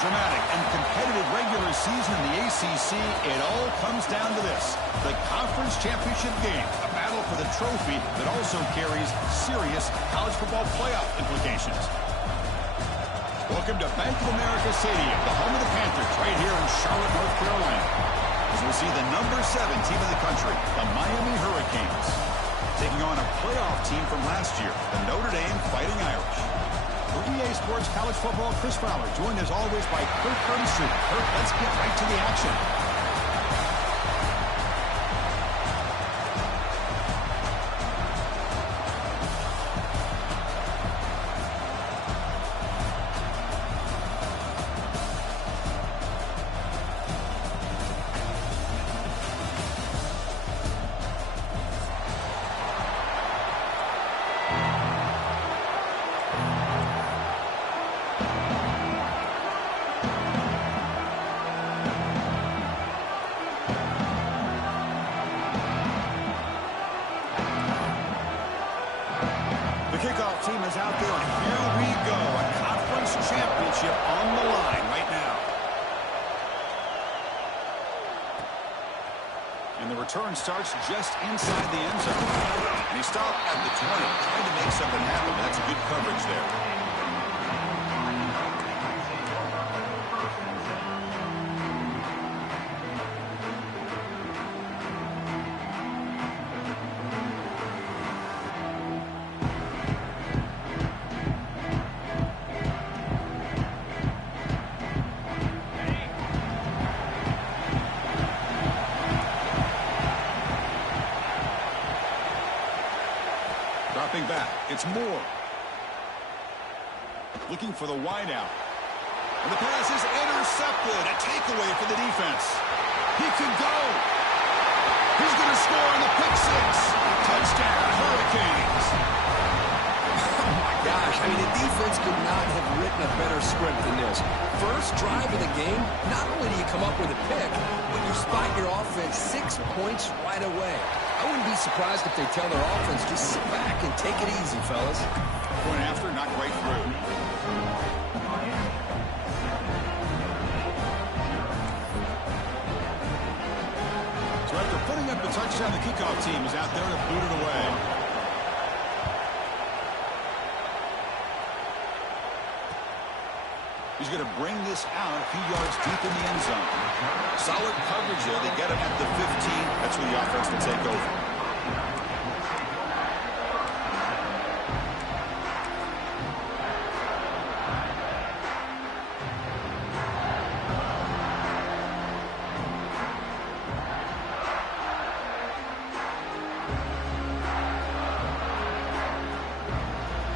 dramatic and competitive regular season in the ACC, it all comes down to this: the conference championship game, a battle for the trophy that also carries serious college football playoff implications. Welcome to Bank of America Stadium, the home of the Panthers, right here in Charlotte, North Carolina, as we'll see the number 7 team in the country, the Miami Hurricanes, taking on a playoff team from last year, the Notre Dame Fighting Irish. For EA Sports College Football, Chris Fowler, joined as always by Kirk Herbstreit. Kirk, let's get right to the action. Kickoff team is out there, and here we go. A conference championship on the line right now. And the return starts just inside the end zone. And he stopped at the 20, trying to make something happen, but that's a good coverage there. Dropping back, it's Moore. Looking for the wideout. And the pass is intercepted. A takeaway for the defense. He could go. He's going to score on the pick six. Touchdown, Hurricanes. Oh, my gosh. I mean, the defense could not have written a better script than this. First drive of the game, not only do you come up with a pick, but you spot your offense 6 points right away. I wouldn't be surprised if they tell their offense, just sit back and take it easy, fellas. Point after, knocked right through. So after putting up the touchdown, the kickoff team is out there to boot it away. He's going to bring this out a few yards deep in the end zone. Solid coverage there. They get him at the 15. That's where the offense will take over.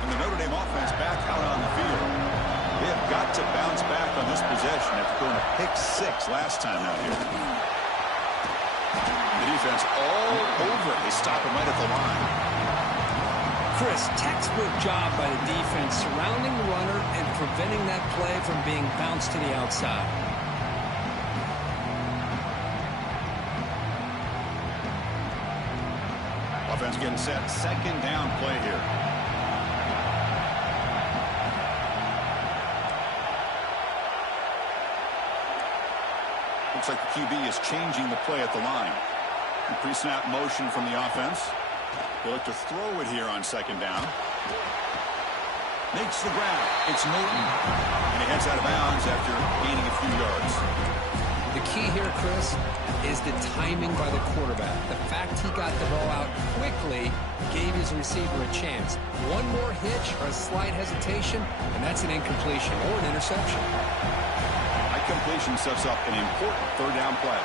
And the Notre Dame offense back out on the field. They have got to bounce back on this possession after going to pick 6 last time out here. The defense all over it. They stop him right at the line. Chris, textbook job by the defense surrounding the runner and preventing that play from being bounced to the outside. Offense getting set. Second down play here. Looks like the QB is changing the play at the line. Pre-snap motion from the offense. They look to throw it here on second down. Makes the grab. It's Norton. And he heads out of bounds after gaining a few yards. The key here, Chris, is the timing by the quarterback. The fact he got the ball out quickly gave his receiver a chance. One more hitch or a slight hesitation, and that's an incompletion or an interception. Completion sets up an important third down play.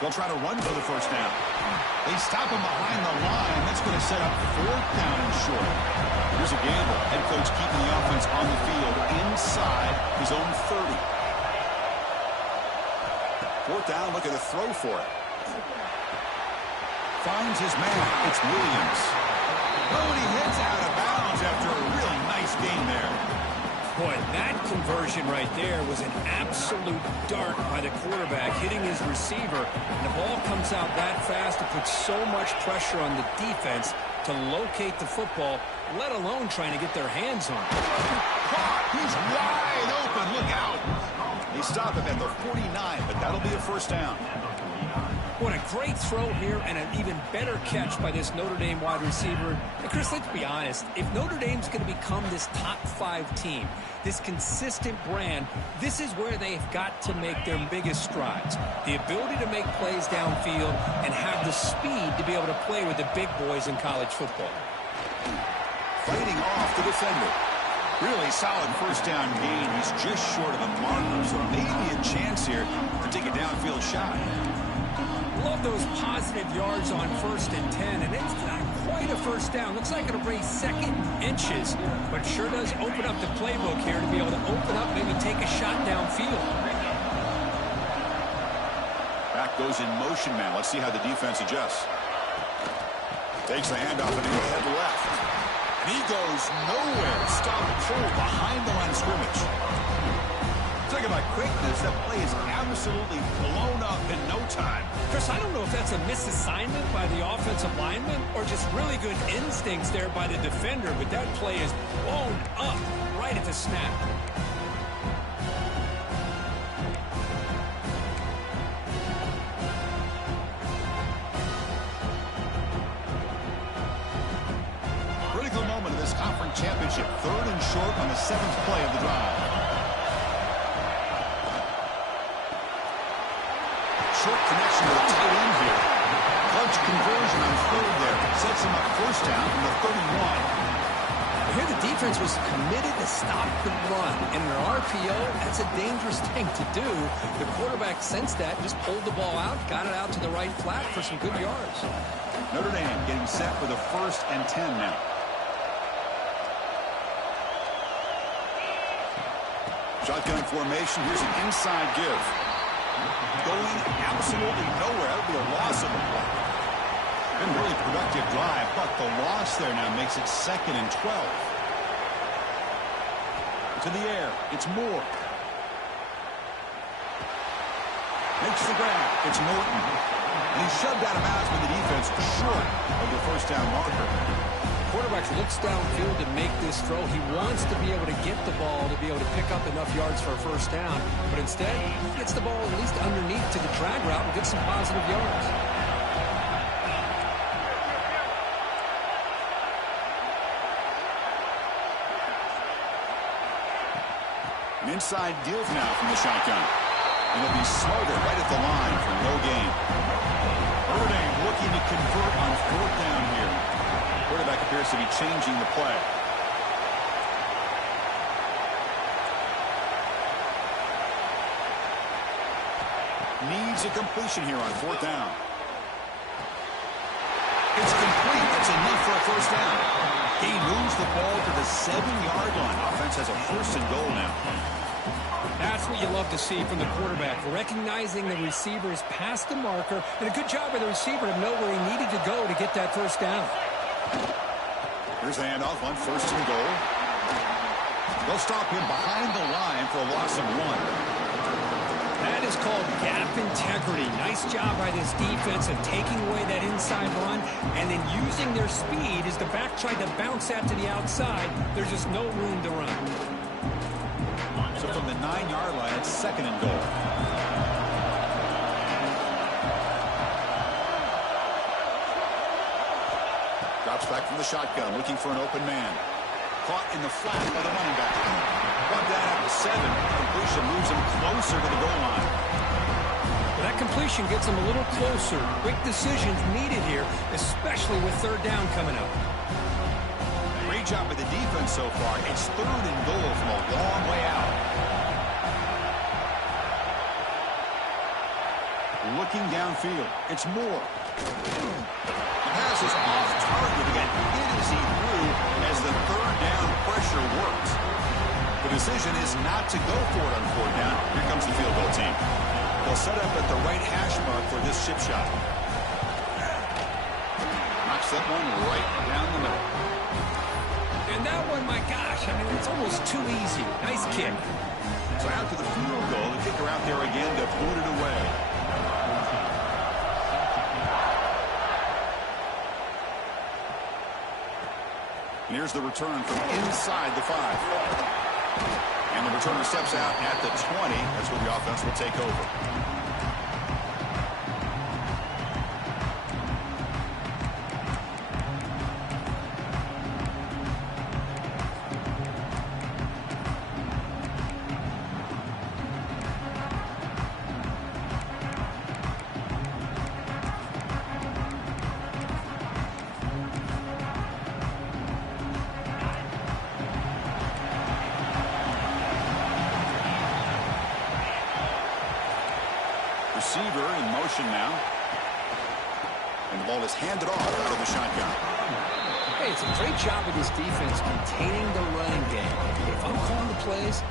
They'll try to run for the first down. They stop him behind the line. That's going to set up 4th down and short. Here's a gamble. Head coach keeping the offense on the field inside his own 30. 4th down, look at the throw for it. Finds his man. It's Williams. Oh, and he heads out of bounds after a really nice game there. Boy, that conversion right there was an absolute dart by the quarterback, hitting his receiver. And the ball comes out that fast. It puts so much pressure on the defense to locate the football, let alone trying to get their hands on it. He's wide open. Look out. They stop him at the 49, but that'll be a first down. What a great throw here and an even better catch by this Notre Dame wide receiver. And Chris, let's be honest. If Notre Dame's going to become this top 5 team, this consistent brand, this is where they've got to make their biggest strides. The ability to make plays downfield and have the speed to be able to play with the big boys in college football. Fighting off the defender. Really solid first down gain. He's just short of the marker, so maybe a chance here to take a downfield shot. Love those positive yards on 1st and 10, and it's not quite a first down. Looks like it'll bring 2nd inches, but sure does open up the playbook here to be able to open up, maybe take a shot downfield. Back goes in motion now. Let's see how the defense adjusts. Takes the handoff and he'll head left. And he goes nowhere. Stop and pull behind the line of scrimmage. Talk about quickness. That play is absolutely blown up in no time. Chris, I don't know if that's a misassignment by the offensive lineman or just really good instincts there by the defender, but that play is blown up right at the snap. Critical moment of this conference championship. 3rd and short on the 7th play of the drive. Short connection to the tight end here. Clutch conversion on 3rd there. Sets him up first down from the 31. Here the defense was committed to stop the run. And in an RPO, that's a dangerous thing to do. The quarterback sensed that, just pulled the ball out, got it out to the right flat for some good yards. Notre Dame getting set for the 1st and 10 now. Shotgun formation. Here's an inside give. Going absolutely nowhere. That'll be a loss of a play. Been a really productive drive, but the loss there now makes it 2nd and 12. To the air. It's Moore. Makes the grab. It's Norton. And he's shoved out of bounds with the defense short of the first down marker. Quarterback looks downfield to make this throw. He wants to be able to get the ball to be able to pick up enough yards for a first down. But instead, he gets the ball at least underneath to the drag route and gets some positive yards. An inside give now from the shotgun. And it'll be Smarter right at the line for no gain. Notre Dame looking to convert on 4th down here. Quarterback appears to be changing the play. Needs a completion here on 4th down. It's complete. That's enough for a first down. He moves the ball to the 7-yard line. Offense has a 1st and goal now. That's what you love to see from the quarterback, recognizing the receiver is past the marker, and a good job by the receiver to know where he needed to go to get that first down. Here's the handoff on 1st and goal. They'll stop him behind the line for a loss of 1. That is called gap integrity. Nice job by this defense of taking away that inside run and then using their speed as the back tried to bounce that to the outside. There's just no room to run. So from the 9-yard line, it's 2nd and goal. Drops back from the shotgun, looking for an open man. Caught in the flat by the running back. Brought down at the 7. Completion moves him closer to the goal line. Well, that completion gets him a little closer. Quick decisions needed here, especially with 3rd down coming up. Great job by the defense so far. It's 3rd and goal from a long way out. Looking downfield. It's Moore. The pass is off target. He got hit as he threw as the 3rd down pressure works. The decision is not to go for it on 4th down. Here comes the field goal team. They'll set up at the right hash mark for this chip shot. Knocks that one right down the middle. And that one, my gosh, I mean, it's almost too easy. Nice kick. So after the field goal, the kicker out there again to boot it away. And here's the return from inside the 5. And the returner steps out at the 20. That's where the offense will take over. Receiver in motion now. And the ball is handed off out of the shotgun. Hey, it's a great job of this defense containing the running game. If I'm calling the plays,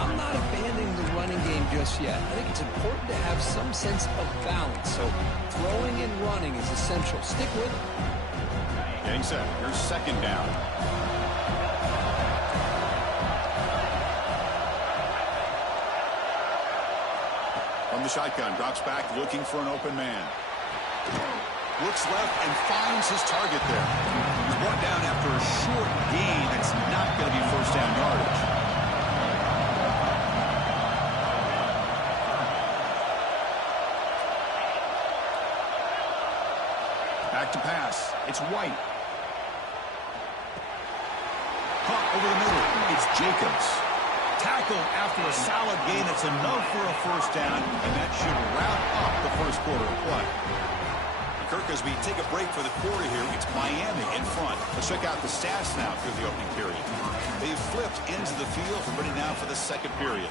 I'm not abandoning the running game just yet. I think it's important to have some sense of balance. So throwing and running is essential. Stick with it. Getting set. Here's second down. From the shotgun, drops back looking for an open man. Looks left and finds his target there. He's brought down after a short gain. It's not going to be first down yardage. Back to pass. It's White. Caught over the middle. It's Jacobs. Tackled after a solid gain. It's enough for a first down, and that should wrap up the first quarter of play. Kirk, as we take a break for the quarter here, it's Miami in front. Let's check out the stats now through the opening period. They've flipped into the field and ready now for the second period.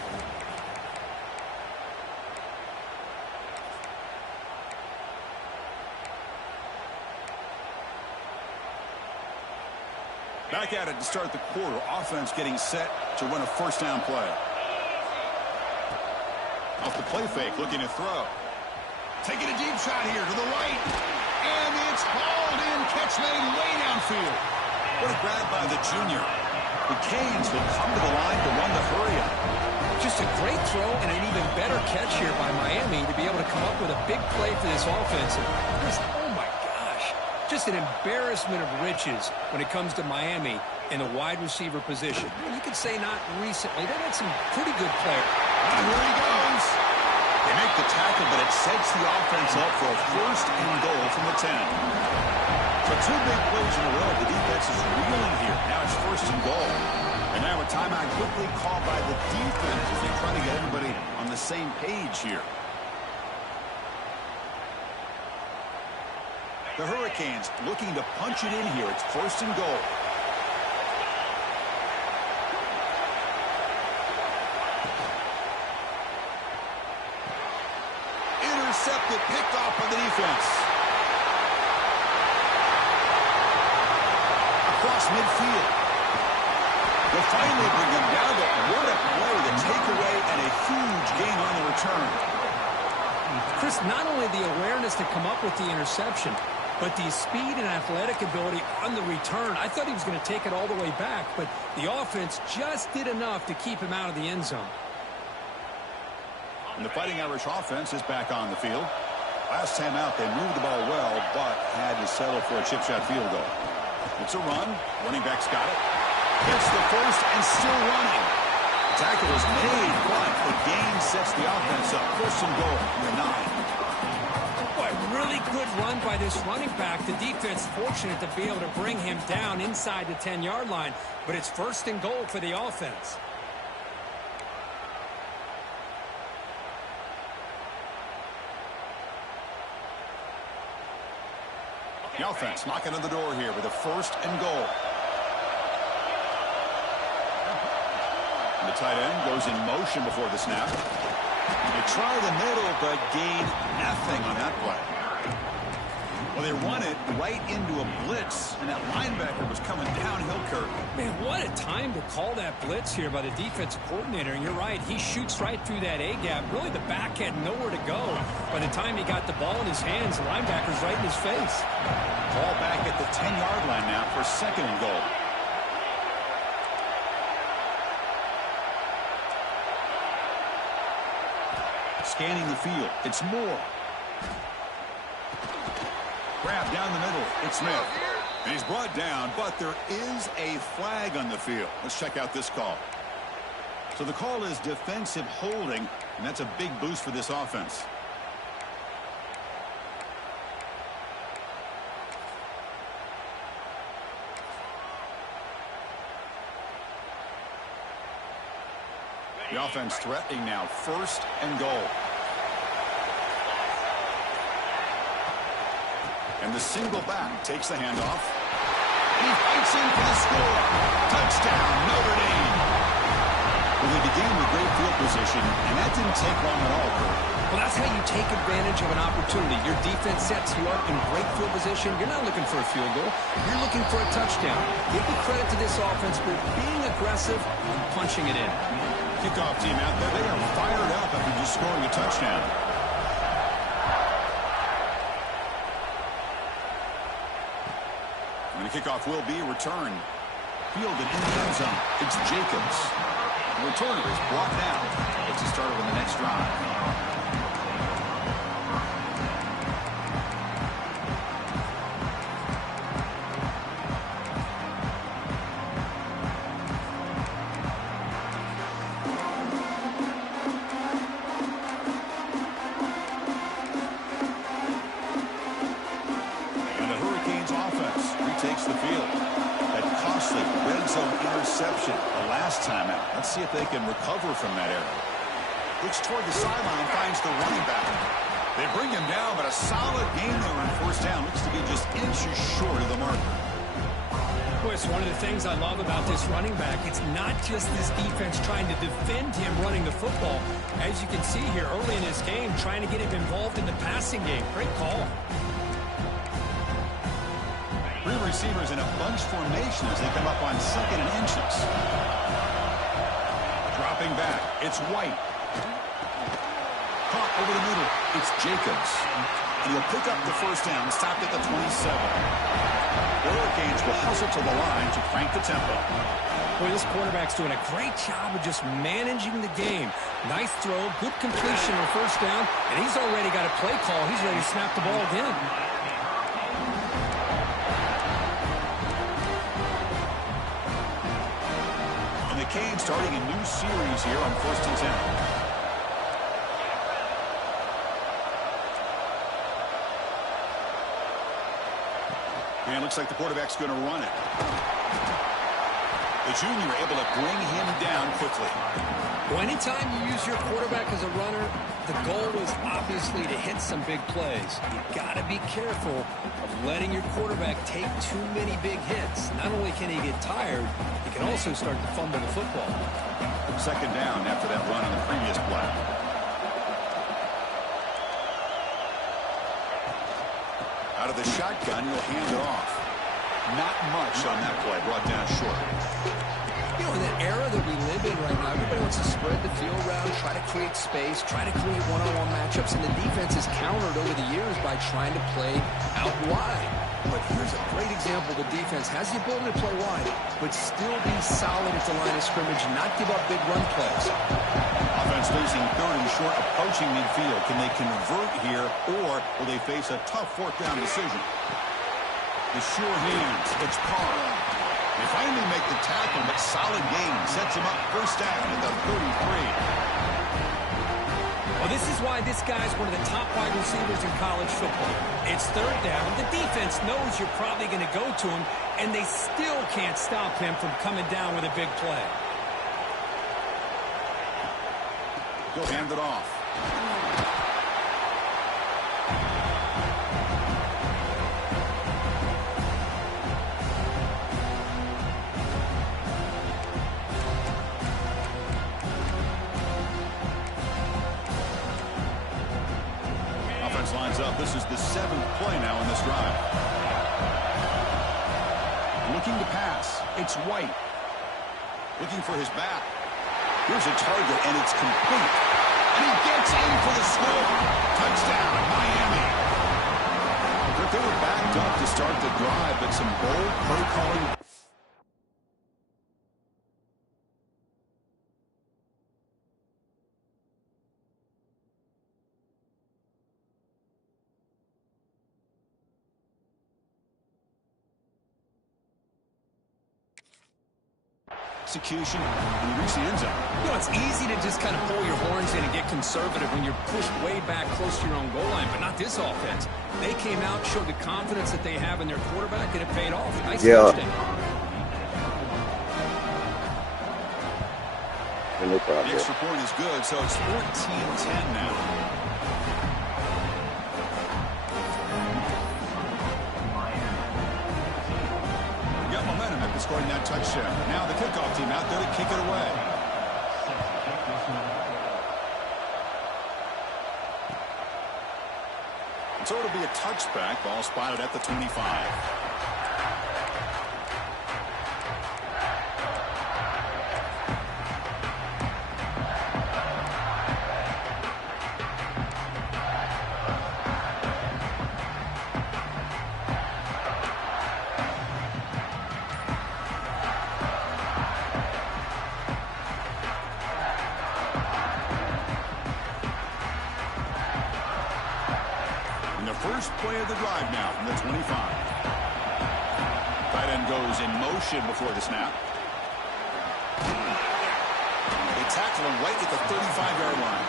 Back at it to start the quarter. Offense getting set to run a first down play. Off the play fake, looking to throw. Taking a deep shot here to the right. And it's hauled in. Catch made way downfield. What a grab by the junior. The Canes will come to the line to run the hurry up. Just a great throw and an even better catch here by Miami to be able to come up with a big play for this offense. Oh, my gosh. Just an embarrassment of riches when it comes to Miami in the wide receiver position. You could say not recently. They've had some pretty good players. And here he goes. They make the tackle, but it sets the offense up for a first and goal from the 10. So two big plays in a row. The defense is reeling here. Now it's first and goal. And now a timeout quickly called by the defense as they try to get everybody on the same page here. The Hurricanes looking to punch it in here. It's first and goal. Intercepted, picked off by the defense. Across midfield. They'll finally bring him down, but what a play, the takeaway, and a huge gain on the return. Chris, not only the awareness to come up with the interception, but the speed and athletic ability on the return. I thought he was going to take it all the way back, but the offense just did enough to keep him out of the end zone. And the Fighting Irish offense is back on the field. Last time out, they moved the ball well, but had to settle for a chip shot field goal. It's a run. Running back's got it. Hits the first and still running. Tackle is made, but the gain sets the offense up. First and goal from the 9. Boy, really good run by this running back. The defense fortunate to be able to bring him down inside the 10-yard line, but it's first and goal for the offense. The offense knocking on the door here with a first and goal. And the tight end goes in motion before the snap. They try the middle, but gain nothing on that play. Well, they run it right into a blitz, and that linebacker was coming downhill, Kirk. Man, what a time to call that blitz here by the defensive coordinator. And you're right, he shoots right through that A-gap. Really, the back had nowhere to go. By the time he got the ball in his hands, the linebacker's right in his face. Ball back at the 10-yard line now for second and goal. Scanning the field. It's Moore. Grab down the middle. It's Smith. And he's brought down, but there is a flag on the field. Let's check out this call. So the call is defensive holding, and that's a big boost for this offense. The offense threatening now, 1st and goal. And the single back takes the handoff. He fights in for the score. Touchdown, Notre Dame. Well, they began with great field position, and that didn't take long at all, Kurt. Well, that's how you take advantage of an opportunity. Your defense sets you up in great field position. You're not looking for a field goal. You're looking for a touchdown. Give the credit to this offense for being aggressive and punching it in. Kickoff team out there, they are fired up after just scoring a touchdown. And the kickoff will be returned. Fielded in the end zone. It's Jacobs. The returner is brought down. It's a start on the next drive. Takes the field. That costly red zone interception the last time out. Let's see if they can recover from that error. Looks toward the sideline, finds the running back. They bring him down, but a solid game there on 1st down. Looks to be just inches short of the marker. Well, it's one of the things I love about this running back. It's not just this defense trying to defend him running the football. As you can see here early in this game, trying to get him involved in the passing game. Great call. 3 receivers in a bunch formation as they come up on 2nd and inches. Dropping back. It's White. Caught over the middle. It's Jacobs. And he'll pick up the 1st down, stopped at the 27. The Hurricanes will hustle to the line to crank the tempo. Boy, this quarterback's doing a great job of just managing the game. Nice throw, good completion on 1st down, and he's already got a play call. He's ready to snap the ball again. Canes starting a new series here on 1st and 10. And it looks like the quarterback's going to run it. The junior able to bring him down quickly. Well, anytime you use your quarterback as a runner, the goal is obviously to hit some big plays. You got to be careful of letting your quarterback take too many big hits. Not only can he get tired, he can also start to fumble the football. 2nd down after that run on the previous play. Out of the shotgun, he'll hand it off. Not much on that play, brought down short. You know, in that era that we live in right now, everybody wants to spread the field around, try to create space, try to create one-on-one matchups, and the defense has countered over the years by trying to play out wide. But here's a great example. The defense has the ability to play wide, but still be solid at the line of scrimmage and not give up big run plays. Offense facing 3rd and short, approaching midfield. Can they convert here, or will they face a tough 4th down decision? The sure hands. It's Carr. They finally make the tackle, but solid gain sets him up 1st down at the 33. Well, this is why this guy's one of the top wide receivers in college football. It's 3rd down. The defense knows you're probably going to go to him, and they still can't stop him from coming down with a big play. He'll hand it off. Lines up. This is the 7th play now in this drive. Looking to pass. It's White. Looking for his back. Here's a target, and it's complete. And he gets in for the score. Touchdown, Miami. But they were backed up to start the drive, but some bold play calling. execution, and he reached the end zone. You know, it's easy to just kind of pull your horns in and get conservative when you're pushed way back close to your own goal line, but not this offense. They came out, showed the confidence that they have in their quarterback, and it paid off. Nice touchdown. No problem. The extra point is good, so it's 14-10 now. Got momentum after scoring that touchdown. Now the kickoff team out there to kick it away. So it'll be a touchback. Ball spotted at the 25. First play of the drive now from the 25. Tight end goes in motion before the snap. They tackle him right at the 35-yard line.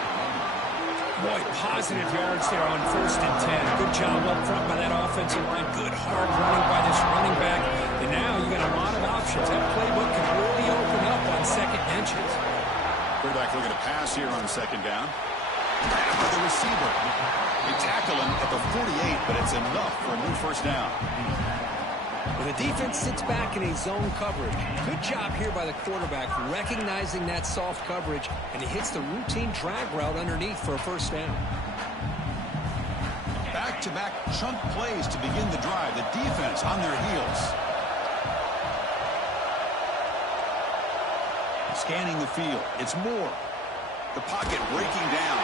Boy, positive yards there on 1st and 10. Good job up front by that offensive line. Good hard running by this running back. And now you got a lot of options. That playbook can really open up on second inches. Quarterback looking to pass here on second down. For the receiver. They tackle him at the 48, but it's enough for a new first down. When the defense sits back in a zone coverage, good job here by the quarterback recognizing that soft coverage, and he hits the routine drag route underneath for a first down. Back-to-back chunk plays to begin the drive. The defense on their heels. Scanning the field. It's Moore. The pocket breaking down.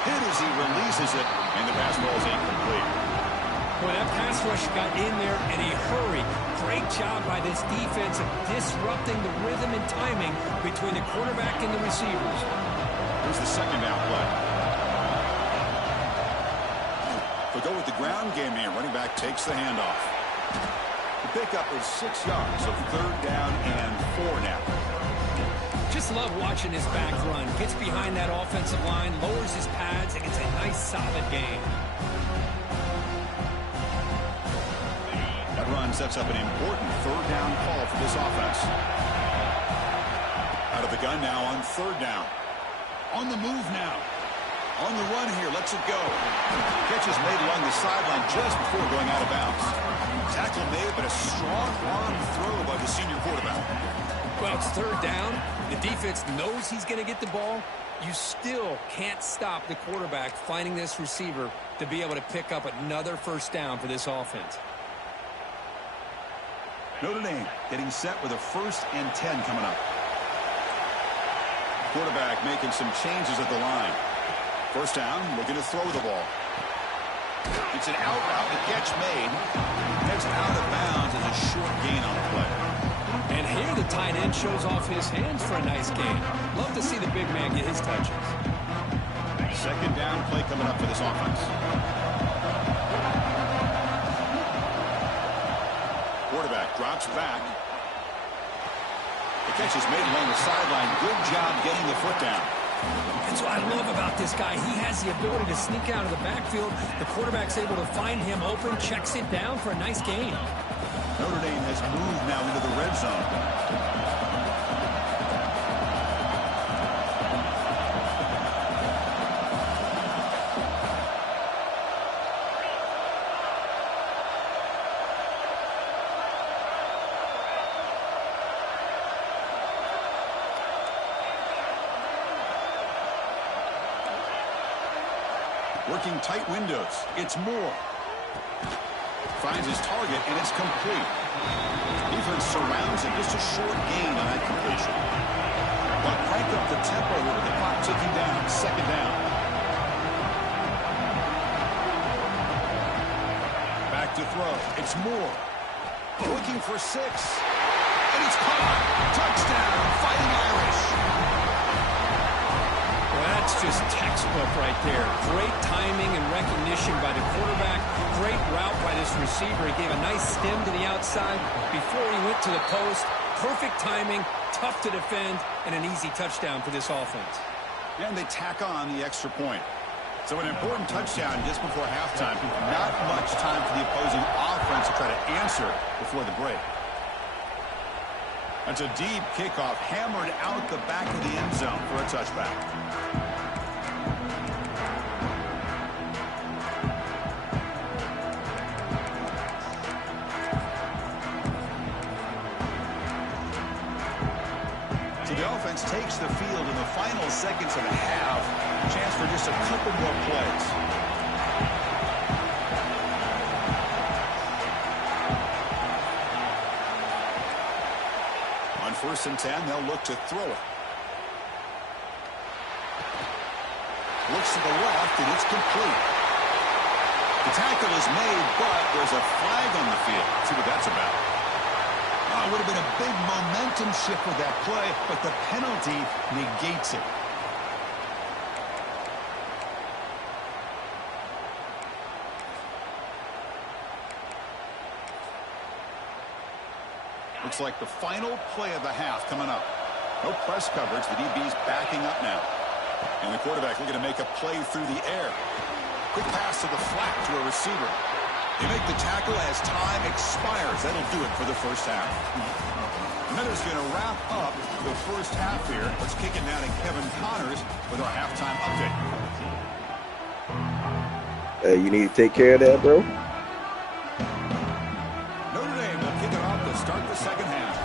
Hit as he releases it, and the pass ball is incomplete. Boy, that pass rush got in there in a hurry. Great job by this defense of disrupting the rhythm and timing between the quarterback and the receivers. Here's the second down play. They'll go with the ground game here. Running back takes the handoff. The pickup is 6 yards, so 3rd down and 4 now. Just love watching his back run. Gets behind that offensive line, lowers his pads, and gets a nice solid gain. That run sets up an important 3rd down call for this offense. Out of the gun now on 3rd down. On the move now. On the run here, lets it go. Catch is made along the sideline just before going out of bounds. Tackle made, but a strong arm throw by the senior quarterback. Well, it's 3rd down. The defense knows he's going to get the ball. You still can't stop the quarterback finding this receiver to be able to pick up another first down for this offense. Notre Dame getting set with a 1st and 10 coming up. Quarterback making some changes at the line. First down, looking to throw the ball. It's an out route. The catch made. Heads out of bounds and a short gain on the play. And here the tight end shows off his hands for a nice gain. Love to see the big man get his touches. Second down play coming up for this offense. Quarterback drops back. The catch is made along the sideline. Good job getting the foot down. That's what I love about this guy. He has the ability to sneak out of the backfield. The quarterback's able to find him open, checks it down for a nice gain. Notre Dame has moved now into the red zone. Working tight windows. It's Moore. Finds his target, and it's complete. Defense surrounds him. Just a short gain on that completion. But crank up the tempo here with the clock ticking down. Second down. Back to throw. It's Moore. Looking for 6. And it's caught. Touchdown. Fighting Irish. That's just textbook right there. Great timing and recognition by the quarterback. Great route by this receiver. He gave a nice stem to the outside before he went to the post. Perfect timing, tough to defend, and an easy touchdown for this offense. And they tack on the extra point. So an important touchdown just before halftime. Not much time for the opposing offense to try to answer before the break. That's a deep kickoff, hammered out the back of the end zone for a touchback. So the offense takes the field in the final seconds of the half. Chance for just a couple more plays. On 1st and 10, they'll look to throw it. Looks to the left, and it's complete. The tackle is made, but there's a flag on the field. Let's see what that's about. Oh, it would have been a big momentum shift with that play, but the penalty negates it. Looks like the final play of the half coming up. No press coverage. The DB's backing up now. And the quarterback looking to make a play through the air. Quick pass to the flat to a receiver. They make the tackle as time expires. That'll do it for the first half. And that is going to wrap up the first half here. Let's kick it now to Kevin Connors with our halftime update. Hey, you need to take care of that, bro. Notre Dame will kick it off to start the second half.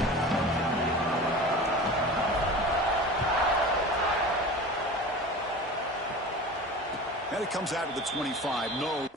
And it comes out of the 25. No.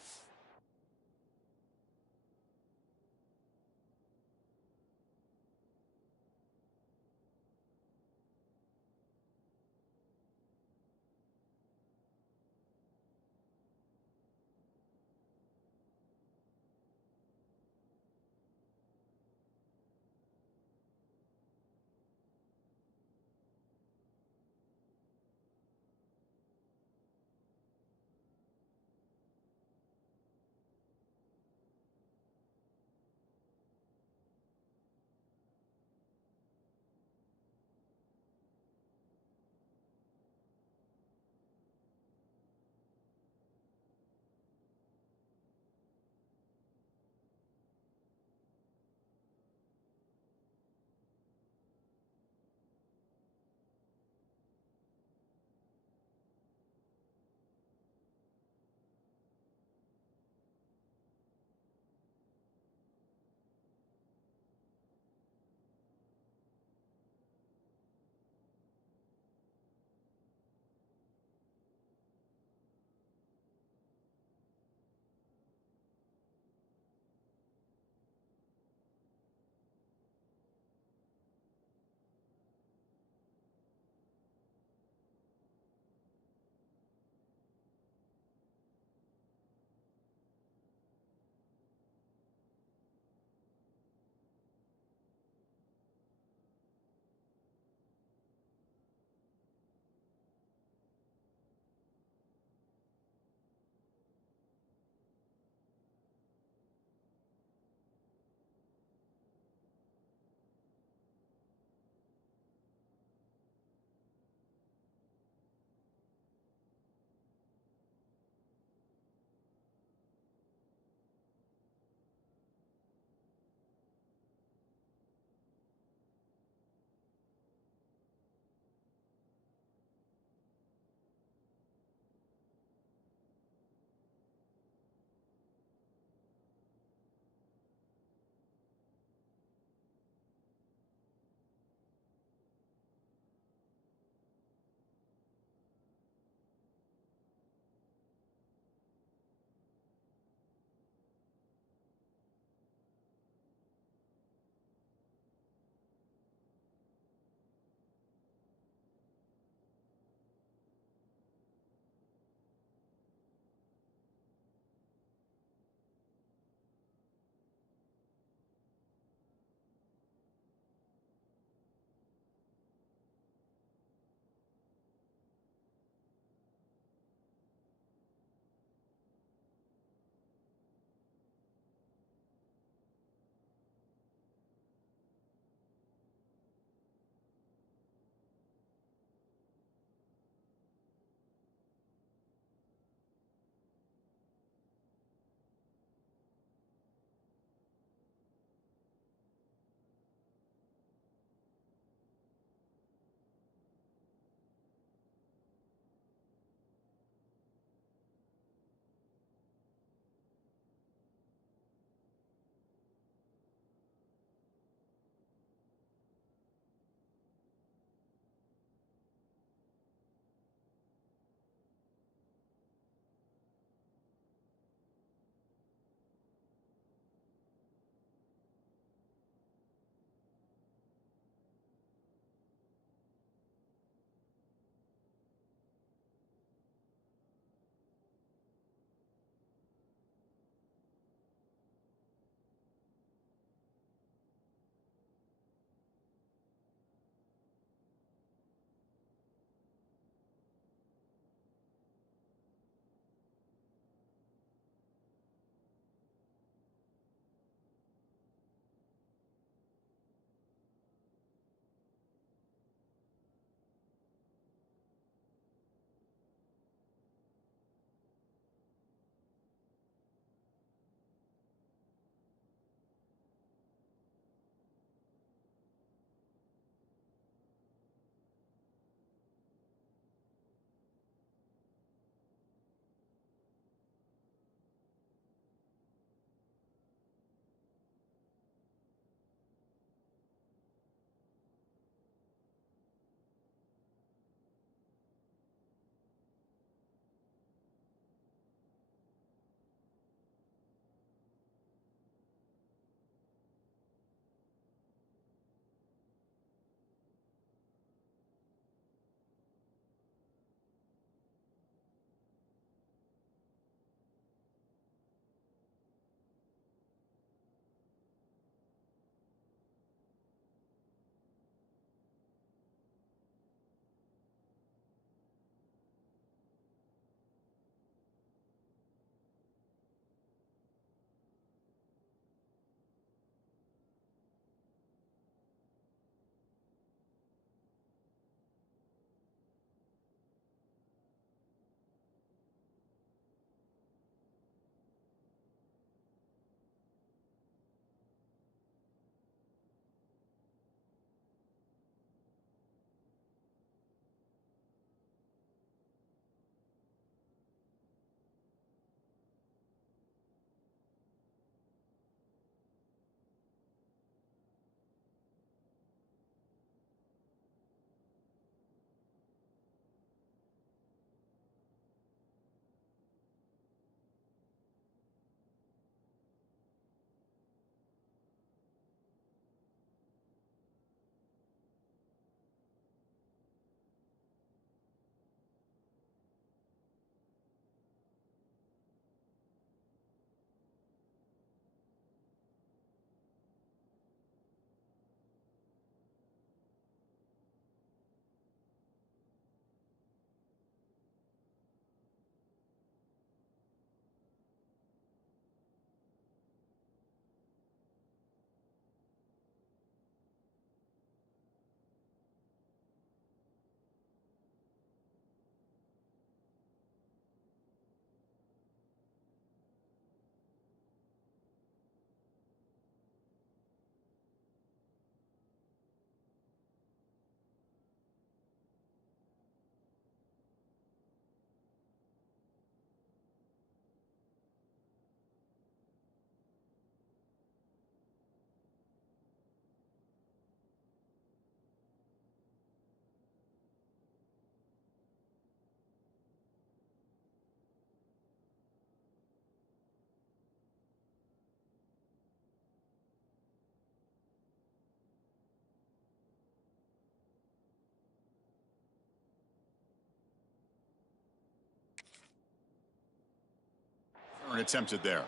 return attempted there.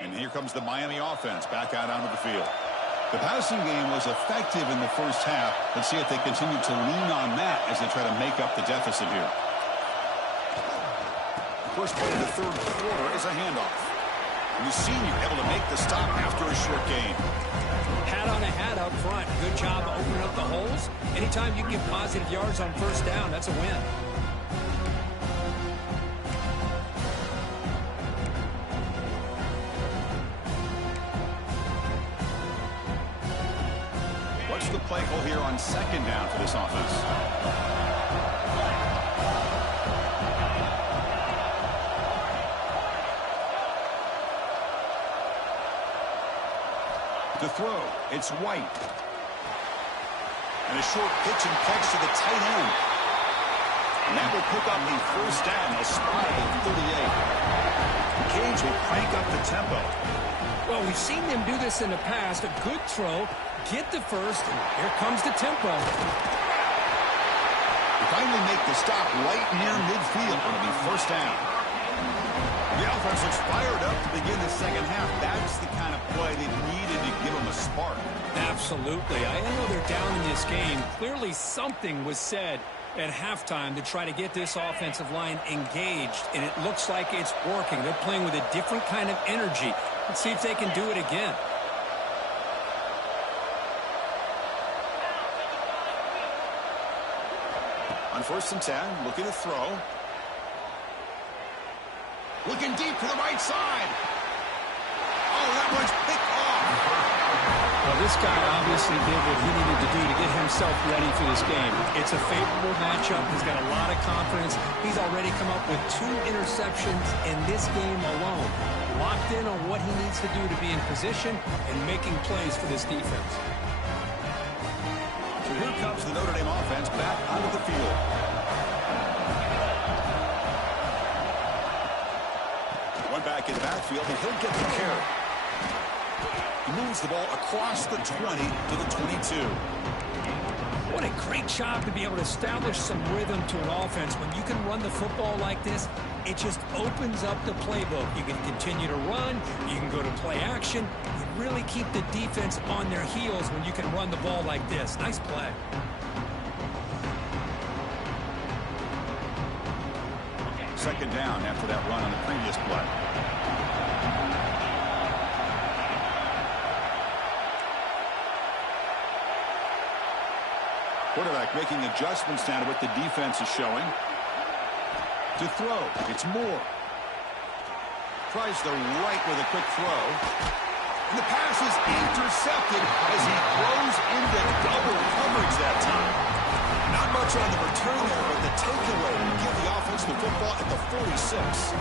And here comes the Miami offense back out onto the field. The passing game was effective in the first half. Let's see if they continue to lean on that as they try to make up the deficit here. First play of the third quarter is a handoff. And the senior able to make the stop after a short gain. Hat on a hat up front. Good job opening up the holes. Anytime you can get positive yards on first down, that's a win. What's the play call here on second down for this offense? To throw, it's White. And a short pitch and catch to the tight end. And that will pick up the first down, a spot at 38. Cage will crank up the tempo. Well, we've seen them do this in the past. A good throw, get the first, and here comes the tempo. They finally make the stop right near midfield. It'll be first down. The offense looks fired up to begin the second half. That's the kind of play they needed to give them a spark. Absolutely. I know they're down in this game. Clearly something was said at halftime to try to get this offensive line engaged, and it looks like it's working. They're playing with a different kind of energy. Let's see if they can do it again. On 1st and 10, looking to throw. Looking deep to the right side. Oh, that one's picked off. Well, this guy obviously did what he needed to do to get himself ready for this game. It's a favorable matchup. He's got a lot of confidence. He's already come up with 2 interceptions in this game alone. Locked in on what he needs to do to be in position and making plays for this defense. So here comes the Notre Dame offense back onto the field. One back in the backfield, and he'll get the carry. He moves the ball across the 20 to the 22. What a great job to be able to establish some rhythm to an offense. When you can run the football like this, it just opens up the playbook. You can continue to run. You can go to play action. You really keep the defense on their heels when you can run the ball like this. Nice play. Second down after that run on the previous play. Quarterback making adjustments now to what the defense is showing. To throw, it's Moore. Tries the right with a quick throw. And the pass is intercepted as he throws into double coverage that time. Not much on the return there, but the takeaway will give the offense the football at the 46.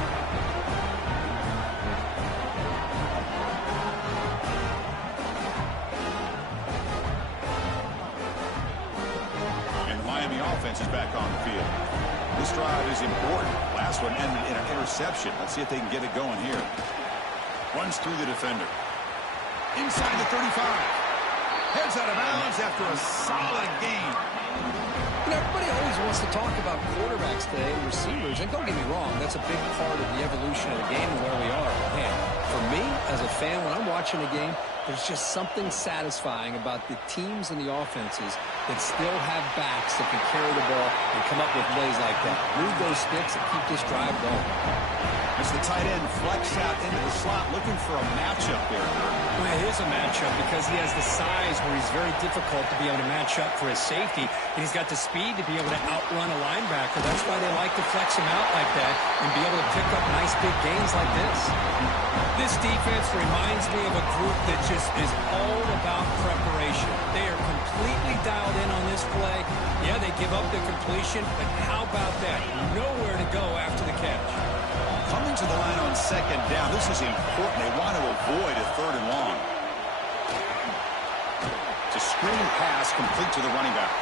And the Miami offense is back on the field. This drive is important. Last one ended in an interception. Let's see if they can get it going here. Runs through the defender. Inside the 35. Heads out of bounds after a solid game. You know, everybody always wants to talk about quarterbacks today and receivers, and don't get me wrong, that's a big part of the evolution of the game and where we are. Man, for me, as a fan, when I'm watching a game, there's just something satisfying about the teams and the offenses that still have backs that can carry the ball and come up with plays like that. Move those sticks and keep this drive going. As the tight end flex out into the slot, looking for a matchup there. Well, it is a matchup because he has the size where he's very difficult to be able to match up for his safety. And he's got the speed to be able to outrun a linebacker. That's why they like to flex him out like that and be able to pick up nice big gains like this. This defense reminds me of a group that just is all about preparation. They are completely dialed in on this play. Yeah, they give up the completion, but how about that? Nowhere to go after the catch. Coming to the line on second down. This is important. They want to avoid a third and long. It's a screen pass complete to the running back.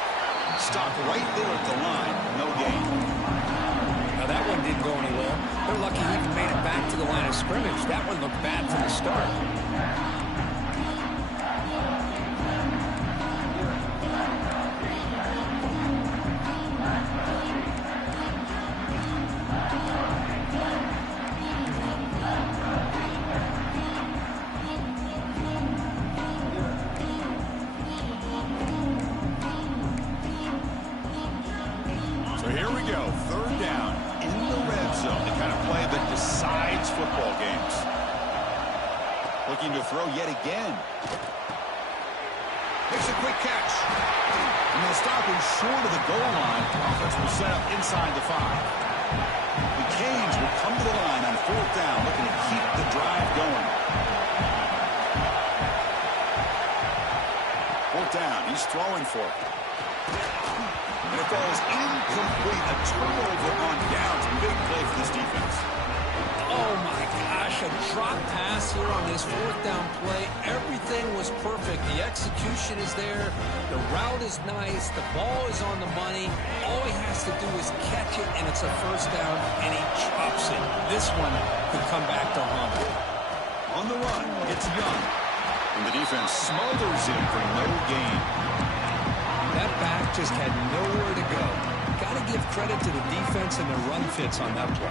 Stopped right there at the line. No gain. Now that one didn't go any well. They're lucky he even made it back back to the line of scrimmage. That one looked bad from the start. So here we go, third down in the red zone, the kind of play that decides football games. Looking to throw yet again. Makes a quick catch. And they'll stop him short of the goal line. Offense will set up inside the 5. The Canes will come to the line on fourth down, looking to keep the drive going. Fourth down, he's throwing for it. And it falls incomplete. A turnover on downs. Big play for this defense. Oh, my gosh. A drop pass here on this fourth down play. Everything was perfect. The execution is there. The route is nice. The ball is on the money. All he has to do is catch it, and it's a first down, and he chops it. This one could come back to haunt him. On the run, it's Young. And the defense smothers him for no gain. That back just had nowhere to go. Got to give credit to the defense and the run fits on that play.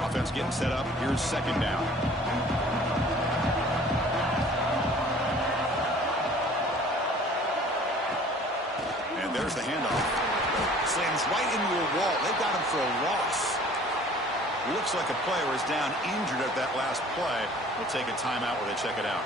Offense getting set up. Here's second down. And there's the handoff. Slams right into a wall. They got him for a loss. Looks like a player is down injured at that last play. We'll take a timeout where they check it out.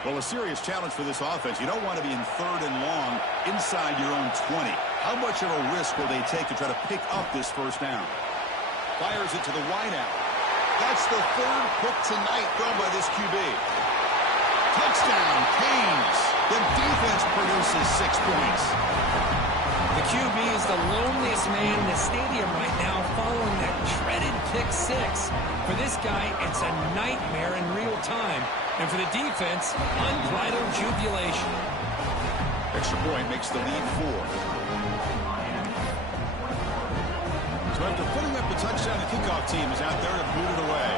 Well, a serious challenge for this offense. You don't want to be in third and long inside your own 20. How much of a risk will they take to try to pick up this first down? Fires it to the wideout. That's the third pick tonight thrown by this QB. Touchdown, Canes. The defense produces 6 points. The QB is the loneliest man in the stadium right now following that dreaded pick 6. For this guy, it's a nightmare in real time. And for the defense, unbridled jubilation. Extra point makes the lead 4. So after putting up the touchdown, the kickoff team is out there to boot it away.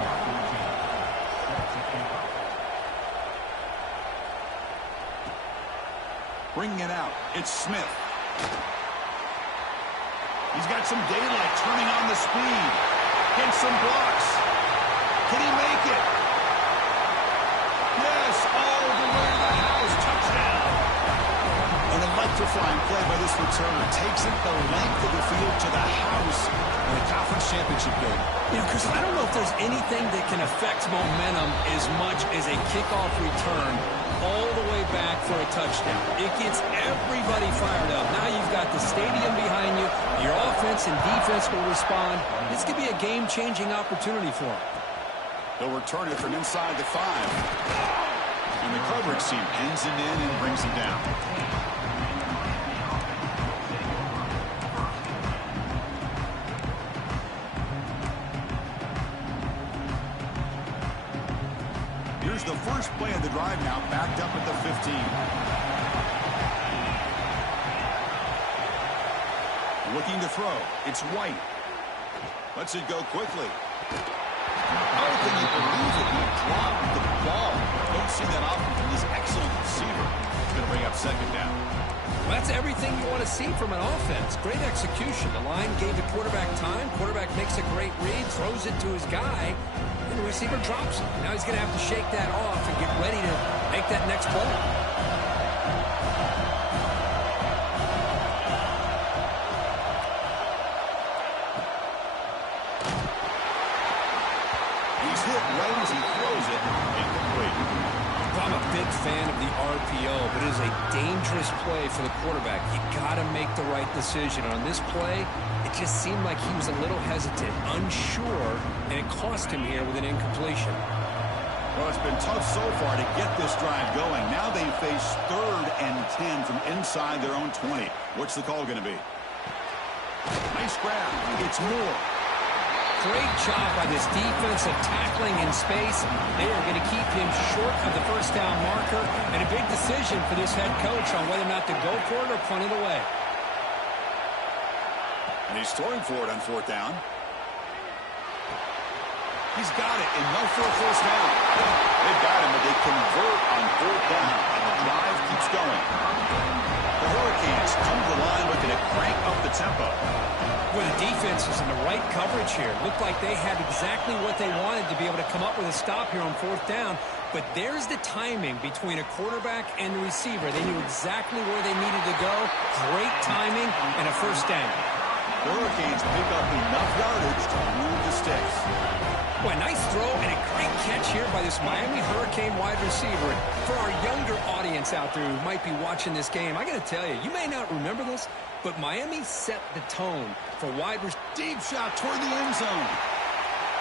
Bringing it out, it's Smith. He's got some daylight, turning on the speed. Gets some blocks. Can he make it? Yes, all the way to the house. Touchdown. An electrifying play by this returner. Takes it the length of the field to the house in the conference championship game. Yeah, Chris, I don't know if there's anything that can affect momentum as much as a kickoff return all the way back for a touchdown. It gets everybody fired up. Now you've got the stadium behind you. Your offense and defense will respond. This could be a game-changing opportunity for them. They'll return it from inside the 5. And the coverage team pins him in and brings him down. Here's the first play of the drive now, backed up at the 15. Looking to throw. It's White. Lets it go quickly. Oh, can you believe it? He dropped the ball. Don't see that often from this excellent receiver. It's going to bring up second down. Well, that's everything you want to see from an offense. Great execution. The line gave the quarterback time. Quarterback makes a great read, throws it to his guy, and the receiver drops it. Now he's going to have to shake that off and get ready to make that next play. He's hit right as he throws it. Incomplete. I'm a big fan of the RPO, but it is a dangerous play for the quarterback. You got to make the right decision. On this play, it just seemed like he was a little hesitant, unsure, and it cost him here with an incompletion. Well, it's been tough so far to get this drive going. Now they face 3rd and 10 from inside their own 20. What's the call going to be? Nice grab. It's Moore. Great job by this defense of tackling in space. They are going to keep him short of the first down marker, and a big decision for this head coach on whether or not to go for it or punt it away. And he's throwing for it on fourth down. He's got it, enough for a first down. They've got him, but they convert on fourth down, and the drive keeps going. The Hurricanes come to the line looking to crank up the tempo. Well, the defense was in the right coverage here. Looked like they had exactly what they wanted to be able to come up with a stop here on fourth down. But there's the timing between a quarterback and the receiver. They knew exactly where they needed to go. Great timing and a first down. The Hurricanes pick up enough yardage to move the sticks. Well, a nice throw and a great catch here by this Miami Hurricane wide receiver. For our younger audience out there who might be watching this game, I got to tell you, you may not remember this, but Miami set the tone for wide receivers. Deep shot toward the end zone.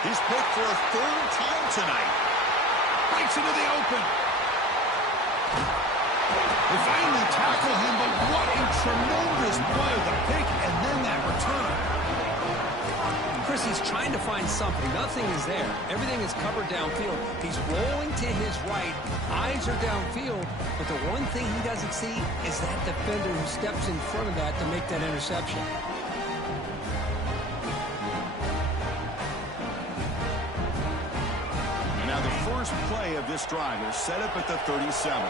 He's picked for a third time tonight. Breaks into the open. They finally tackle him, but what a tremendous play. The pick and then that return. Chris, he's trying to find something. Nothing is there. Everything is covered downfield. He's rolling to his right. Eyes are downfield. But the one thing he doesn't see is that defender who steps in front of that to make that interception. And now the first play of this drive is set up at the 37.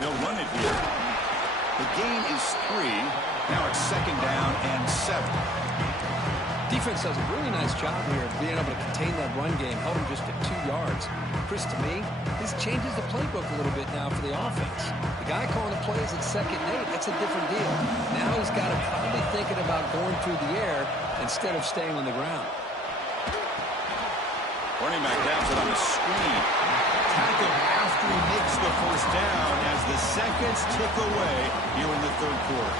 They'll run it here. The gain is 3. Now it's second down and 7. Defense does a really nice job here of being able to contain that run game. Held him just at 2 yards. Chris, to me, this changes the playbook a little bit now for the offense. The guy calling the plays at 2nd and 8, that's a different deal. Now he's got to probably thinking about going through the air instead of staying on the ground. Running back grabs it on the screen. Tackled after he makes the first down as the seconds tick away here in the third quarter.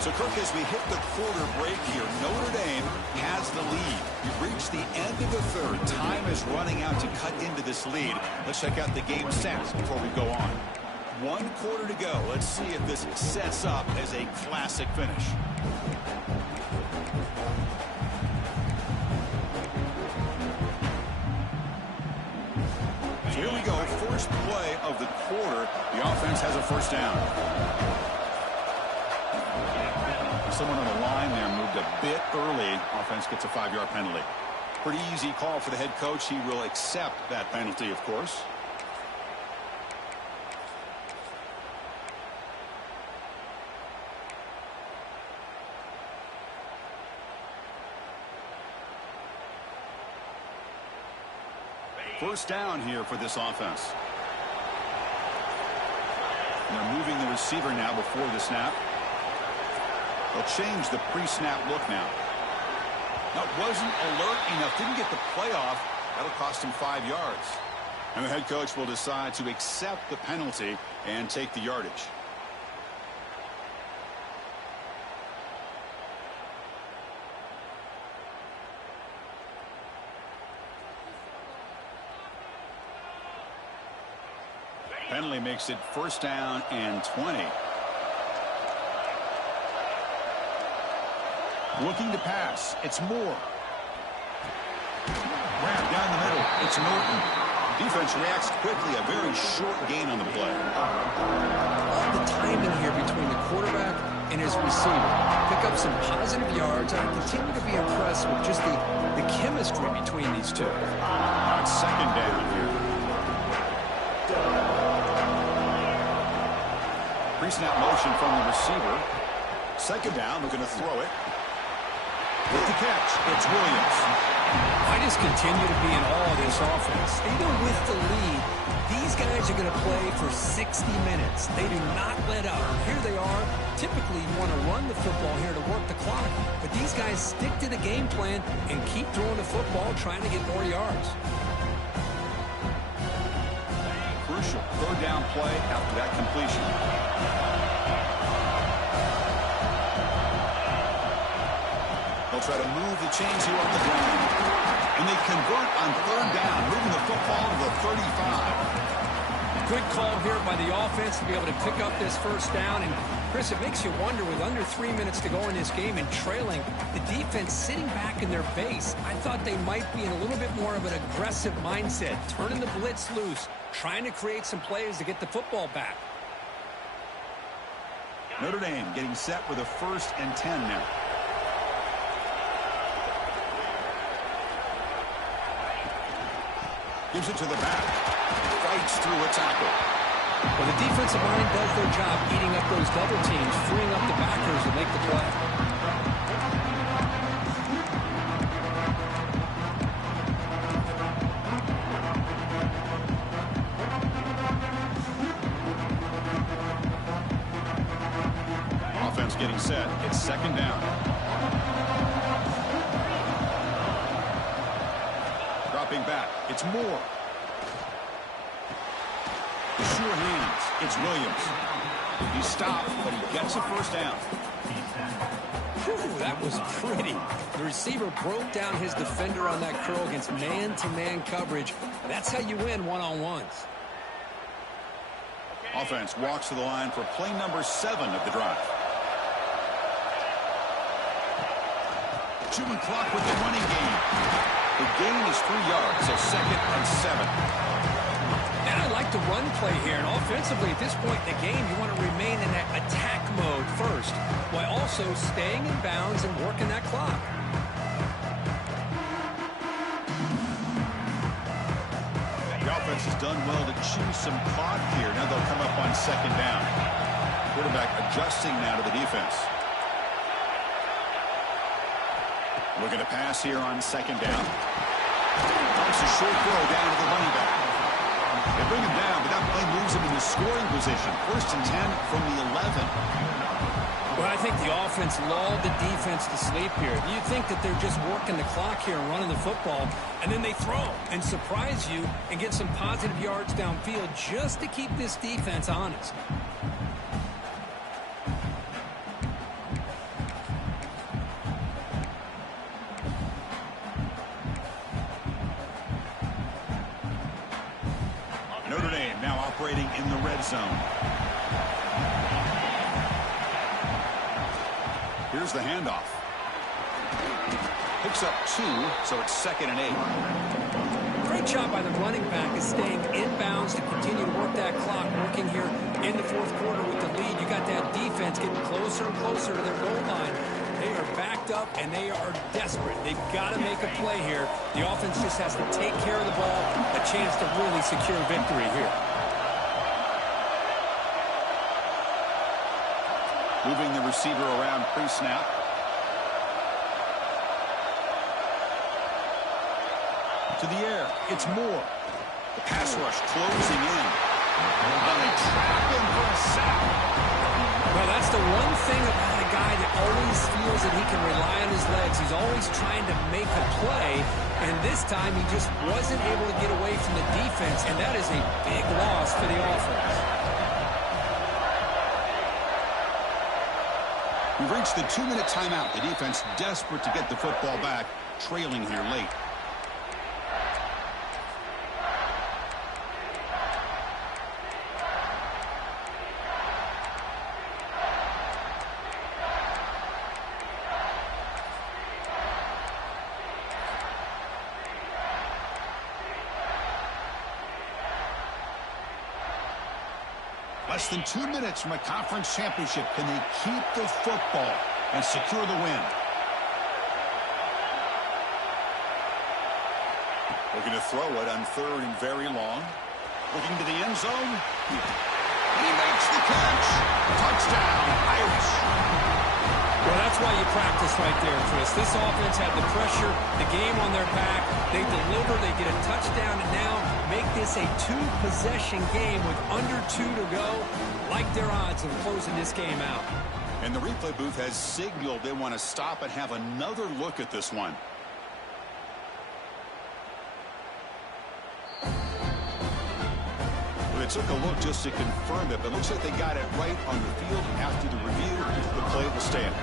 So, Kirk, as we hit the quarter break here, Notre Dame has the lead. We've reached the end of the third. Time is running out to cut into this lead. Let's check out the game stats before we go on. 1 quarter to go. Let's see if this sets up as a classic finish. So here we go. First play of the quarter. The offense has a first down. Someone on the line there moved a bit early. Offense gets a 5-yard penalty. Pretty easy call for the head coach. He will accept that penalty, of course. First down here for this offense. And they're moving the receiver now before the snap. They'll change the pre-snap look now. Now, wasn't alert enough. Didn't get the play off. That'll cost him 5 yards. And the head coach will decide to accept the penalty and take the yardage. Penalty makes it first down and 20. Looking to pass. It's Moore. Wrap down the middle. It's Norton. Defense reacts quickly. A very short gain on the play. Love the timing here between the quarterback and his receiver. Pick up some positive yards. I continue to be impressed with just the chemistry between these two. Now it's second down here. Pre-snap motion from the receiver. Second down. We're going to throw it. With the catch, it's Williams. I just continue to be in awe of this offense. Even with the lead, these guys are going to play for 60 minutes. They do not let up. Here they are. Typically, you want to run the football here to work the clock. But these guys stick to the game plan and keep throwing the football, trying to get more yards. Crucial third down play after that completion. They'll try to move the chains here on the ground. And they convert on third down, moving the football to the 35. Good call here by the offense to be able to pick up this first down. And, Chris, it makes you wonder, with under 3 minutes to go in this game and trailing, the defense sitting back in their base. I thought they might be in a little bit more of an aggressive mindset, turning the blitz loose, trying to create some plays to get the football back. Notre Dame getting set with a 1st and 10 now. Gives it to the back. Fights through a tackle. Well, the defensive line does their job eating up those double teams, freeing up the backers to make the play. Offense getting set. It's 2nd down. Dropping back. It's Moore. The sure hands. It's Williams. He stopped, but he gets a 1st down. Whew, that was pretty. The receiver broke down his defender on that curl against man-to-man coverage. That's how you win one-on-ones. Offense walks to the line for play number 7 of the drive. Chewing clock with the running game. The gain is 3 yards, so 2nd and 7. And I like the run play here. And offensively, at this point in the game, you want to remain in that attack mode first, while also staying in bounds and working that clock. The offense has done well to chew some clock here. Now they'll come up on 2nd down. Quarterback adjusting now to the defense. Looking to pass here on 2nd down. It's a short throw down to the running back. They bring him down, but that play moves him into scoring position. 1st and 10 from the 11. Well, I think the offense lulled the defense to sleep here. You think that they're just working the clock here and running the football, and then they throw and surprise you and get some positive yards downfield just to keep this defense honest. Notre Dame now operating in the red zone. Here's the handoff. Picks up 2, so it's 2nd and 8. Great job by the running back is staying inbounds to continue to work that clock, working here in the 4th quarter with the lead. You got that defense getting closer and closer to their goal line. They are backed up, and they are desperate. They've got to make a play here. The offense just has to take care of the ball, a chance to really secure victory here. Moving the receiver around pre-snap. To the air. It's Moore. The pass rush closing in. And they trap him for a sack. Well, that's the one thing about a guy that always feels that he can rely on his legs. He's always trying to make a play, and this time he just wasn't able to get away from the defense, and that is a big loss for the offense. We've reached the 2-minute timeout. The defense desperate to get the football back, trailing here late. Less than 2 minutes from a conference championship. Can they keep the football and secure the win? Looking to throw it on 3rd and very long. Looking to the end zone. He makes the catch. Touchdown, Irish. Well, that's why you practice right there, Chris. This offense had the pressure, the game on their back. They deliver, they get a touchdown, and now make this a 2-possession game with under 2 to go. Like their odds of closing this game out. And the replay booth has signaled they want to stop and have another look at this one. Well, they took a look just to confirm it, but it looks like they got it right on the field. After the review, the play will stand.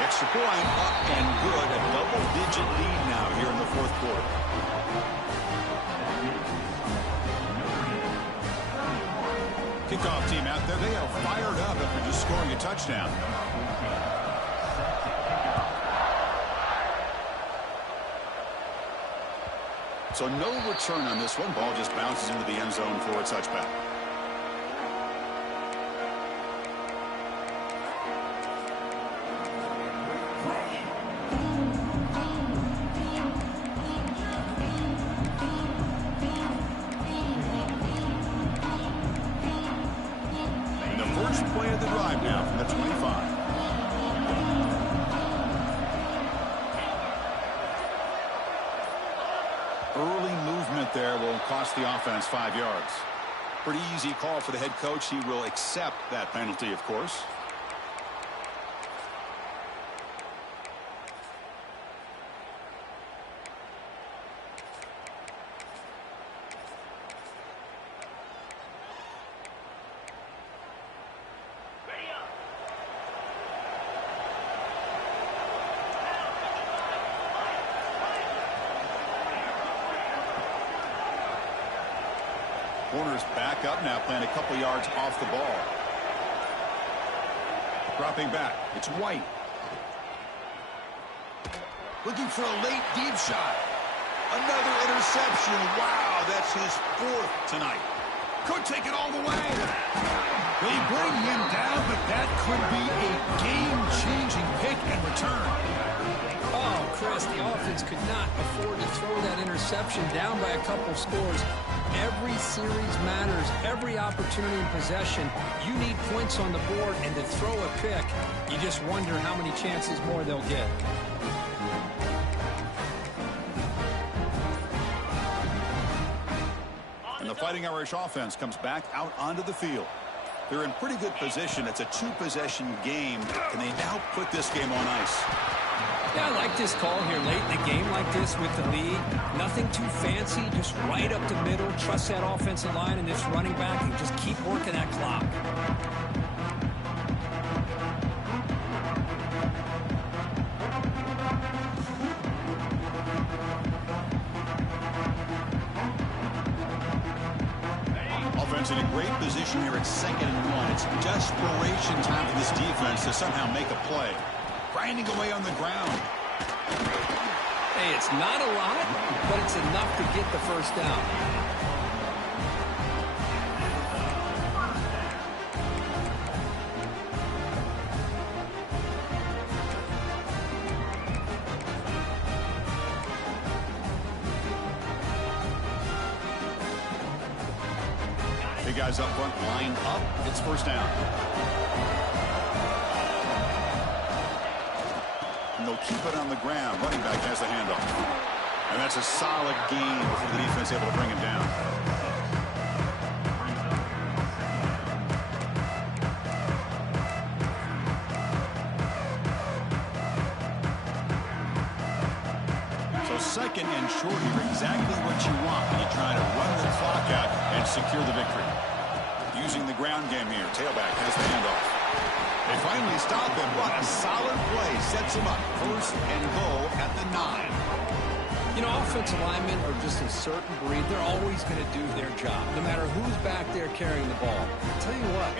Extra point up and good. A double-digit lead now here in the 4th quarter. kickoff team out there, they are fired up after just scoring a touchdown. So no return on this one. Ball just bounces into the end zone for a touchback. And the first play of the drive now from the 25. Early movement there will cost the offense 5 yards. Pretty easy call for the head coach. He will accept that penalty, of course. Corner's back up now, playing a couple yards off the ball. Dropping back. It's White. Looking for a late deep shot. Another interception. Wow, that's his 4th tonight. Could take it all the way. They bring him down, but that could be a game-changing pick and return. Oh, Chris, the offense could not afford to throw that interception down by a couple scores. Every series matters. Every opportunity in possession. You need points on the board, and to throw a pick, you just wonder how many chances more they'll get. And the Fighting Irish offense comes back out onto the field. They're in pretty good position. It's a 2-possession game. Can they now put this game on ice? Yeah, I like this call here late in the game like this with the lead. Nothing too fancy, just right up the middle. Trust that offensive line and this running back and just keep working that clock. Offense in a great position here at 2nd and 1. It's desperation time for this defense to somehow make a play. Grinding away on the ground. Hey, it's not a lot, but it's enough to get the first down. Big guys up front, line up. It's first down. And they'll keep it on the ground. Running back has the handoff. And that's a solid gain before the defense able to bring him down. So 2nd and short here, exactly what you want when you try to run the clock out and secure the victory. Using the ground game here. Tailback has the handoff. They finally stop him. What a solid play. Sets him up. 1st and goal at the 9. You know, offensive linemen are just a certain breed. They're always going to do their job, no matter who's back there carrying the ball. I'll tell you what,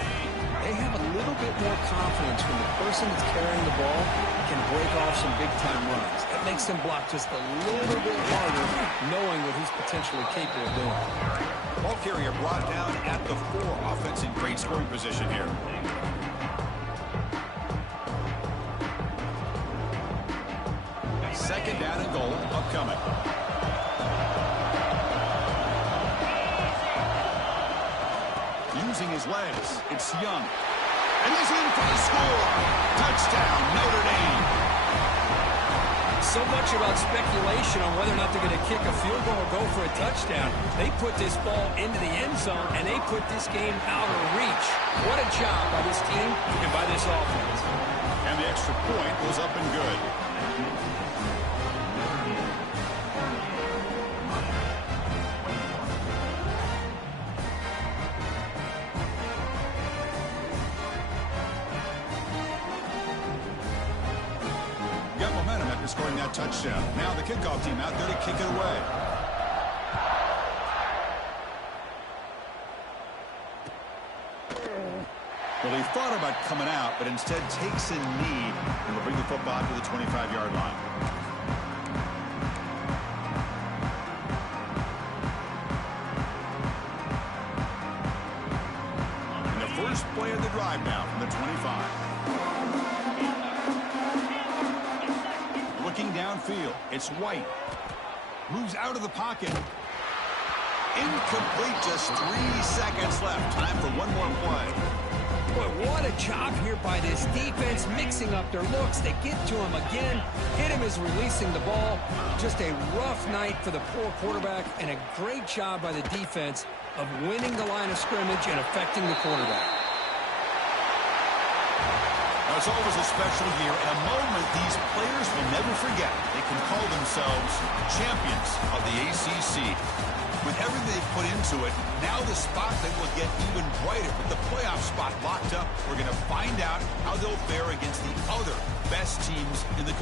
they have a little bit more confidence when the person that's carrying the ball can break off some big-time runs. That makes them block just a little bit harder, knowing what he's potentially capable of doing. Ball carrier brought down at the 4. Offense in great scoring position here. Second down and goal upcoming. Using his legs, it's Young. And he's in for the score. Touchdown, Notre Dame. So much about speculation on whether or not they're going to kick a field goal or go for a touchdown. They put this ball into the end zone, and they put this game out of reach. What a job by this team and by this offense. And the extra point was up and good. Got momentum after scoring that touchdown. Now the kickoff team out there to kick it away. Well, he thought about coming out, but instead takes a knee and will bring the football to the 25-yard line. And the first play of the drive now from the 25. Looking downfield, it's White. Moves out of the pocket. Incomplete, just 3 seconds left. Time for one more play. Boy, what a job here by this defense, mixing up their looks. They get to him again. Hit him as releasing the ball. Just a rough night for the poor quarterback, and a great job by the defense of winning the line of scrimmage and affecting the quarterback. Now, it's always a special year, and a moment these players will never forget. They can call themselves champions of the ACC. With everything they've put into it, now the spotlight will get even brighter. With the playoff spot locked up, we're going to find out how they'll fare against the other best teams in the country.